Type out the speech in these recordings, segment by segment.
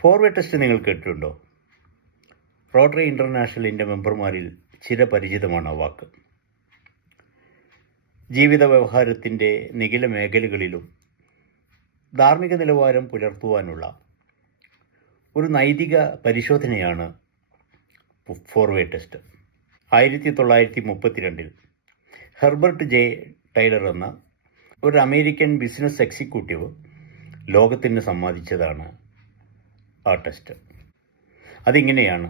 Forward test നിങ്ങൾ കേട്ടിട്ടുണ്ടോ? Rotary ഇൻ്റർനാഷണലിൻ്റെ മെമ്പർമാരിൽ ചിരപരിചിതമാണ് ആ വാക്ക്. ജീവിത വ്യവഹാരത്തിൻ്റെ നിഖില മേഖലകളിലും ധാർമ്മിക നിലവാരം പുലർത്തുവാനുള്ള ഒരു നൈതിക പരിശോധനയാണ് four way test. 1932 Herbert J Taylor എന്ന ഒരു അമേരിക്കൻ ബിസിനസ് എക്സിക്യൂട്ടീവ് ലോകത്തിന് സമ്മാനിച്ചതാണ് ആ ടെസ്റ്റ്. അതിങ്ങനെയാണ്: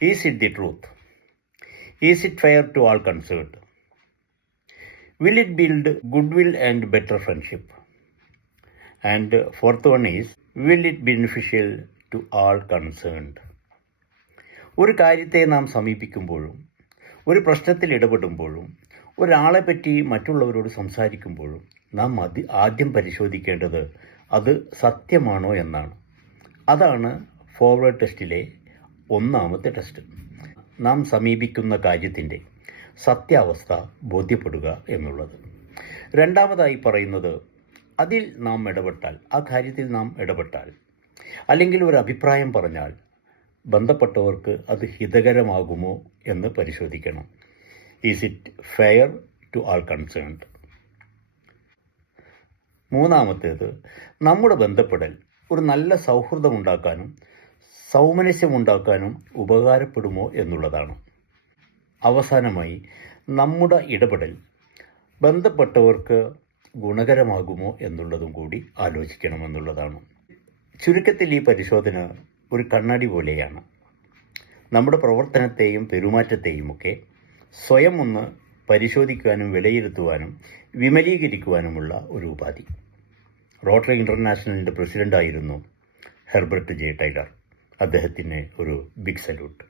is it the truth? Is it fair to all concerned? Will it build good will and better friendship? And fourth one is, will it beneficial to all concerned? ഒരു കാര്യത്തെ നാം സമീപിക്കുമ്പോഴും ഒരു പ്രശ്നത്തിൽ ഇടപെടുമ്പോഴും ഒരാളെപ്പറ്റി മറ്റുള്ളവരോട് സംസാരിക്കുമ്പോഴും നാം ആദ്യം പരിശോധിക്കേണ്ടത് അത് സത്യമാണോ എന്നാണ്. അതാണ് ഫോർവേഡ് ടെസ്റ്റിലെ ഒന്നാമത്തെ ടെസ്റ്റ്. നാം സമീപിക്കുന്ന കാര്യത്തിൻ്റെ സത്യാവസ്ഥ ബോധ്യപ്പെടുക എന്നുള്ളത്. രണ്ടാമതായി പറയുന്നത്, അതിൽ നാം ഇടപെട്ടാൽ, ആ കാര്യത്തിൽ നാം ഇടപെട്ടാൽ അല്ലെങ്കിൽ ഒരു അഭിപ്രായം പറഞ്ഞാൽ ബന്ധപ്പെട്ടവർക്ക് അത് ഹിതകരമാകുമോ എന്ന് പരിശോധിക്കണം. Is it fair to all concerned? മൂന്നാമത്തേത്, നമ്മുടെ ബന്ധപ്പെടൽ ഒരു നല്ല സൗഹൃദമുണ്ടാക്കാനും സൗമനസ്യമുണ്ടാക്കാനും ഉപകാരപ്പെടുമോ എന്നുള്ളതാണ്. അവസാനമായി, നമ്മുടെ ഇടപെടൽ ബന്ധപ്പെട്ടവർക്ക് ഗുണകരമാകുമോ എന്നുള്ളതും കൂടി ആലോചിക്കണമെന്നുള്ളതാണ്. ചുരുക്കത്തിൽ ഈ പരിശോധന ഒരു കണ്ണാടി പോലെയാണ്. നമ്മുടെ പ്രവർത്തനത്തെയും പെരുമാറ്റത്തെയുമൊക്കെ സ്വയം ഒന്ന് പരിശോധിക്കുവാനും വിലയിരുത്തുവാനും വിമലീകരിക്കുവാനുമുള്ള ഒരു ഉപാധി. റോട്ടറി ഇൻ്റർനാഷണലിൻ്റെ പ്രസിഡൻ്റായിരുന്നു ഹെർബർട്ട് ജെ ടൈലർ. അദ്ദേഹത്തിന് ഒരു ബിഗ് സല്യൂട്ട്.